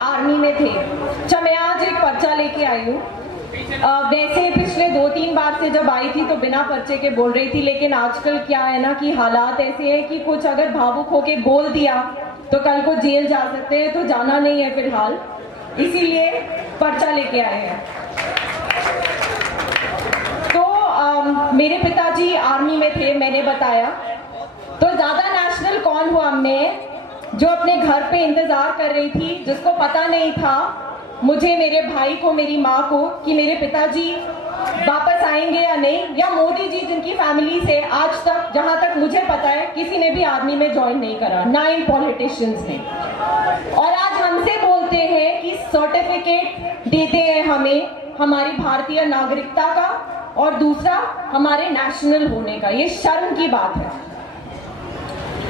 Army में थे। अच्छा, मैं आज एक पर्चा लेके आई हूँ। वैसे पिछले 2-3 बार से जब आई थी तो बिना पर्चे के बोल रही थी, लेकिन आजकल क्या है ना कि हालात ऐसे हैं कि कुछ अगर भावुक होके बोल दिया तो कल को जेल जा सकते हैं, तो जाना नहीं है फिलहाल, इसीलिए पर्चा लेके आए हैं। तो मेरे पिताजी आर्मी में थे, मैंने बताया। तो ज्यादा नेशनल कौन हुआ? मैं, जो अपने घर पे इंतजार कर रही थी, जिसको पता नहीं था मुझे, मेरे भाई को, मेरी माँ को, कि मेरे पिताजी वापस आएंगे या नहीं, या मोदी जी जिनकी फैमिली से आज तक, जहां तक मुझे पता है, किसी ने भी आर्मी में ज्वाइन नहीं करा, ना इन पॉलिटिशियंस ने। और आज हमसे बोलते हैं कि सर्टिफिकेट देते हैं हमें हमारी भारतीय नागरिकता का, और दूसरा हमारे नेशनल होने का। ये शर्म की बात है।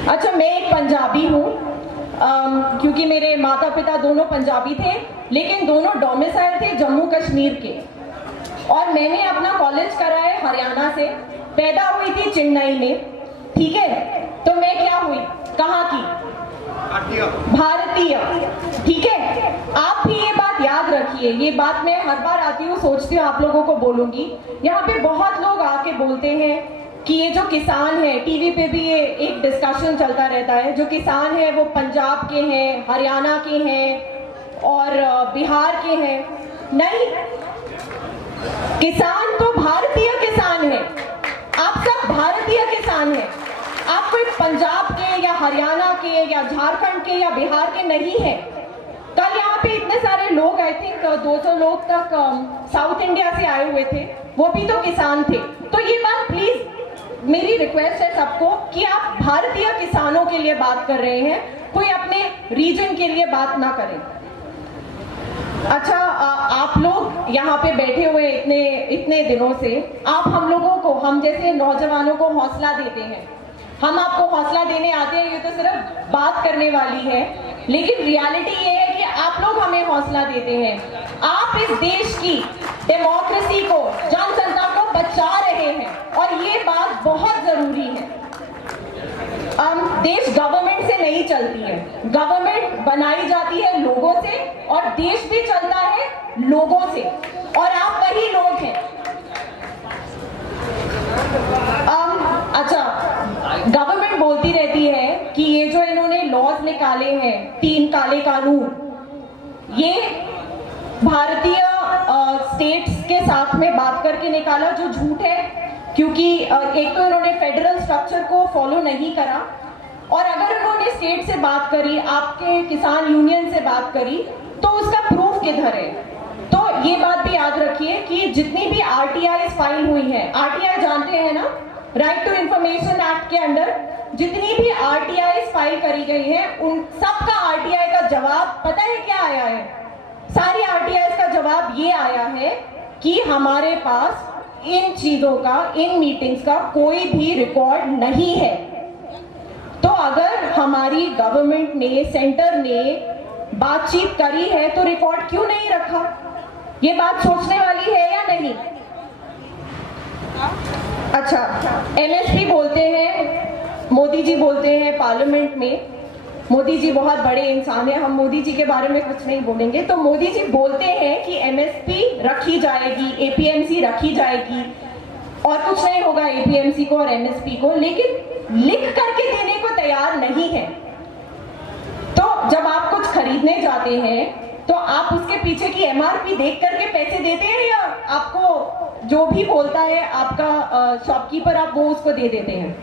अच्छा, मैं एक पंजाबी हूँ, क्योंकि मेरे माता पिता दोनों पंजाबी थे, लेकिन दोनों डोमिसाइल थे जम्मू कश्मीर के। और मैंने अपना कॉलेज करा है हरियाणा से, पैदा हुई थी चेन्नई में, ठीक है। तो मैं क्या हुई, कहाँ की? भारतीय, ठीक है। आप भी ये बात याद रखिए। ये बात मैं हर बार आती हूँ, सोचती हूँ आप लोगों को बोलूंगी। यहाँ पे बहुत लोग आके बोलते हैं कि ये जो किसान है, टीवी पे भी ये एक डिस्कशन चलता रहता है, जो किसान है वो पंजाब के हैं, हरियाणा के हैं और बिहार के हैं। नहीं, किसान तो भारतीय किसान है। आप सब भारतीय किसान हैं। आप कोई पंजाब के या हरियाणा के या झारखंड के या बिहार के नहीं है। कल यहाँ पे इतने सारे लोग, आई थिंक 200 लोग तक साउथ इंडिया से आए हुए थे, वो भी तो किसान थे। तो ये बात प्लीज, मेरी रिक्वेस्ट है सबको कि आप भारतीय किसानों के लिए बात कर रहे हैं, कोई अपने रीजन के लिए बात ना करें। अच्छा, आप लोग यहाँ पे बैठे हुए इतने दिनों से, आप हम लोगों को, हम जैसे नौजवानों को हौसला देते हैं। हम आपको हौसला देने आते हैं, ये तो सिर्फ बात करने वाली है, लेकिन रियलिटी ये है कि आप लोग हमें हौसला देते हैं। आप इस देश की डेमोक्रेसी को, जनसंख्या को बचा रहे हैं, और ये बात बहुत जरूरी है। देश गवर्नमेंट से नहीं चलती है, गवर्नमेंट बनाई जाती है लोगों से, और देश भी चलता है लोगों से, और आप वही लोग हैं। अच्छा, गवर्नमेंट बोलती रहती है कि ये जो इन्होंने लॉज निकाले हैं, 3 काले कानून, ये भारतीय स्टेट्स के साथ में बात करके निकाला, जो झूठ है। क्योंकि एक तो इन्होंने फेडरल स्ट्रक्चर को फॉलो नहीं करा, और अगर इन्होंने स्टेट से बात करी, आपके किसान यूनियन से बात करी, तो उसका प्रूफ किधर है? तो ये बात भी याद रखिए कि जितनी भी आरटीआई फाइल हुई है, आरटीआई जानते हैं ना, राइट टू इंफॉर्मेशन एक्ट के अंडर जितनी भी आरटीआई फाइल करी गई है, उन सबका आरटीआई का जवाब पता है क्या आया है? सारी आरटीआई का जवाब ये आया है कि हमारे पास इन चीजों का, इन मीटिंग्स का कोई भी रिकॉर्ड नहीं है। तो अगर हमारी गवर्नमेंट ने, सेंटर ने बातचीत करी है, तो रिकॉर्ड क्यों नहीं रखा? ये बात सोचने वाली है या नहीं? अच्छा, एमएसपी बोलते हैं, मोदी जी बोलते हैं पार्लियामेंट में, मोदी जी बहुत बड़े इंसान है, हम मोदी जी के बारे में कुछ नहीं बोलेंगे। तो मोदी जी बोलते हैं कि एमएसपी रखी जाएगी, एपीएमसी रखी जाएगी, और कुछ नहीं होगा एपीएमसी को और एमएसपी को, लेकिन लिख करके देने को तैयार नहीं है। तो जब आप कुछ खरीदने जाते हैं, तो आप उसके पीछे की एमआरपी देख करके पैसे देते हैं, या आपको जो भी बोलता है आपका शॉपकीपर, आप वो उसको दे देते हैं?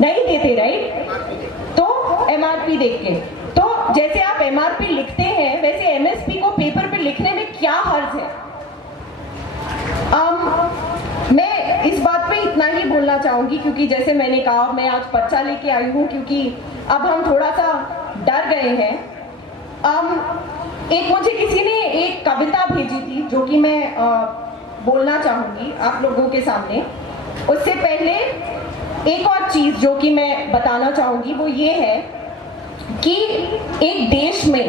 नहीं देते, राइट? तो एमआरपी देख के, तो जैसे आप एमआरपी लिखते हैं, वैसे एमएसपी को पेपर पे लिखने में क्या हर्ज है? मैं इस बात पे इतना ही बोलना चाहूंगी, क्योंकि जैसे मैंने कहा, मैं आज पर्चा लेके आई हूँ, क्योंकि अब हम थोड़ा सा डर गए हैं। एक मुझे किसी ने एक कविता भेजी थी, जो कि मैं बोलना चाहूंगी आप लोगों के सामने। उससे पहले एक और चीज जो कि मैं बताना चाहूंगी, वो ये है कि एक देश में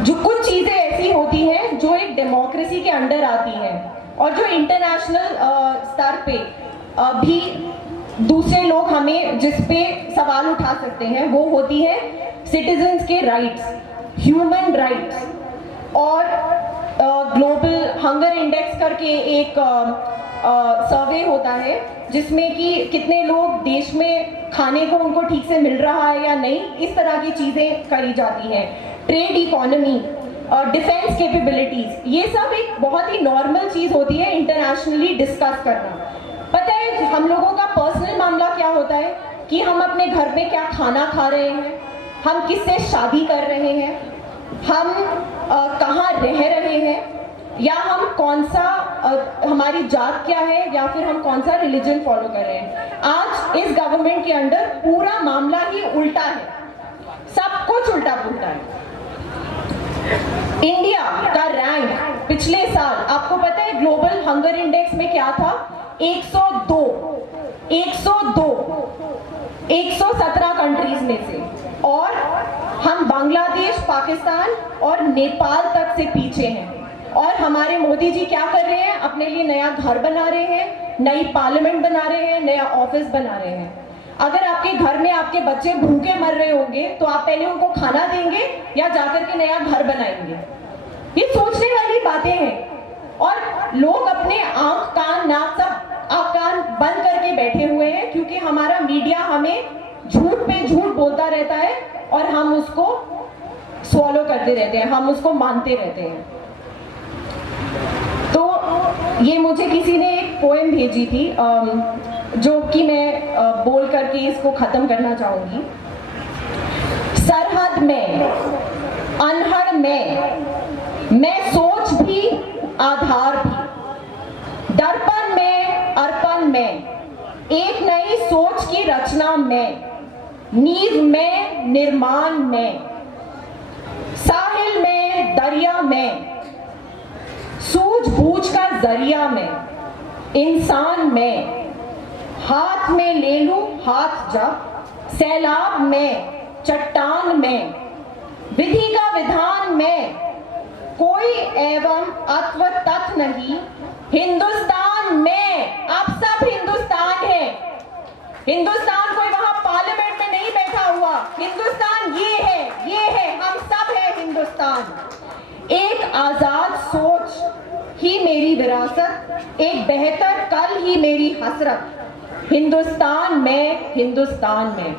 जो कुछ चीजें ऐसी होती हैं जो एक डेमोक्रेसी के अंडर आती हैं, और जो इंटरनेशनल स्तर पे भी दूसरे लोग हमें जिस पे सवाल उठा सकते हैं, वो होती है सिटीजन्स के राइट्स, ह्यूमन राइट्स और ग्लोबल हंगर इंडेक्स करके एक सर्वे होता है जिसमें कि कितने लोग देश में खाने को उनको ठीक से मिल रहा है या नहीं, इस तरह की चीज़ें करी जाती हैं। ट्रेड इकोनॉमी, डिफेंस कैपेबिलिटीज, ये सब एक बहुत ही नॉर्मल चीज़ होती है इंटरनेशनली डिस्कस करना। पता है हम लोगों का पर्सनल मामला क्या होता है कि हम अपने घर में क्या खाना खा रहे हैं, हम किससे शादी कर रहे हैं, हम कहाँ रह रहे हैं, या हम कौन सा हमारी जात क्या है, या फिर हम कौन सा रिलीजन फॉलो कर रहे हैं। आज इस गवर्नमेंट के अंडर पूरा मामला ही उल्टा है, सब कुछ उल्टा पुल्टा है। इंडिया का रैंक पिछले साल आपको पता है ग्लोबल हंगर इंडेक्स में क्या था? 102 117 कंट्रीज में से, और हम बांग्लादेश, पाकिस्तान और नेपाल तक से पीछे हैं। और हमारे मोदी जी क्या कर रहे हैं? अपने लिए नया घर बना रहे हैं, नई पार्लियामेंट बना रहे हैं, नया ऑफिस बना रहे हैं। अगर आपके घर में आपके बच्चे भूखे मर रहे होंगे तो आप पहले उनको खाना देंगे या जाकर के नया घर बनाएंगे? ये सोचने वाली बातें हैं। और लोग अपने आंख कान नाक सब कान बंद करके बैठे हुए हैं क्योंकि हमारा मीडिया हमें झूठ पे झूठ बोलता रहता है और हम उसको स्वॉलो करते रहते हैं, हम उसको मानते रहते हैं। तो ये मुझे किसी ने एक पोएम भेजी थी जो कि मैं बोल करके इसको खत्म करना चाहूंगी। सरहद में, अनहड़ में, मैं सोच भी आधार भी, दर्पण में, अर्पण में, एक नई सोच की रचना में, नींव में, निर्माण में, साहिल में, दरिया में, सूझबूझ का जरिया में, इंसान में, हाथ में ले लूं हाथ जब, सैलाब में, चट्टान में, विधि का विधान में, कोई एवं अथवा तथ नहीं, हिंदुस्तान में। आप सब हिंदुस्तान है। हिंदुस्तान कोई वहां पार्लियामेंट में नहीं बैठा हुआ, हिंदुस्तान ये है, हम सब है हिंदुस्तान। एक आजाद सोच ही मेरी विरासत, एक बेहतर कल ही मेरी हसरत, हिंदुस्तान में, हिंदुस्तान में।